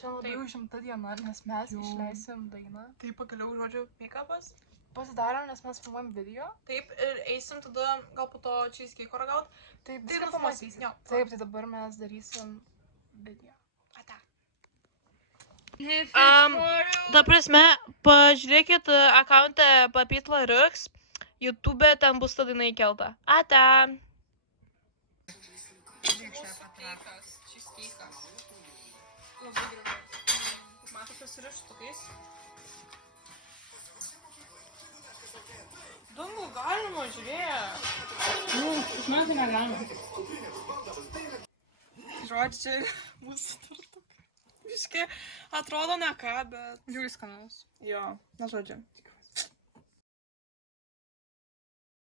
Šiandien labai užimta diena, nes mes išleisim dainą. Taip, pagaliau, žodžiu, make-upas. Pasidarom, nes mes filmuojam video. Taip, ir eisim tada gal po to cheesecake ragaut. Taip, Tai viską nufilmuosim. pamatysim. Jo. Taip, tai dabar mes darysim video. Ate. Ta prasme, pažiūrėkit akauntą Papitla Rux, YouTube ten bus ta daina įkelta. Ate. Cheesecake'as. Labai gražus. Matot, pasirišt tokiais. Dungu galima, žiūrėk. Man tai negalima. Žodžiu, mūsų tortukai. Biški, atrodo ne ką, bet... Žiūri skanus. Jo, na žodžiu.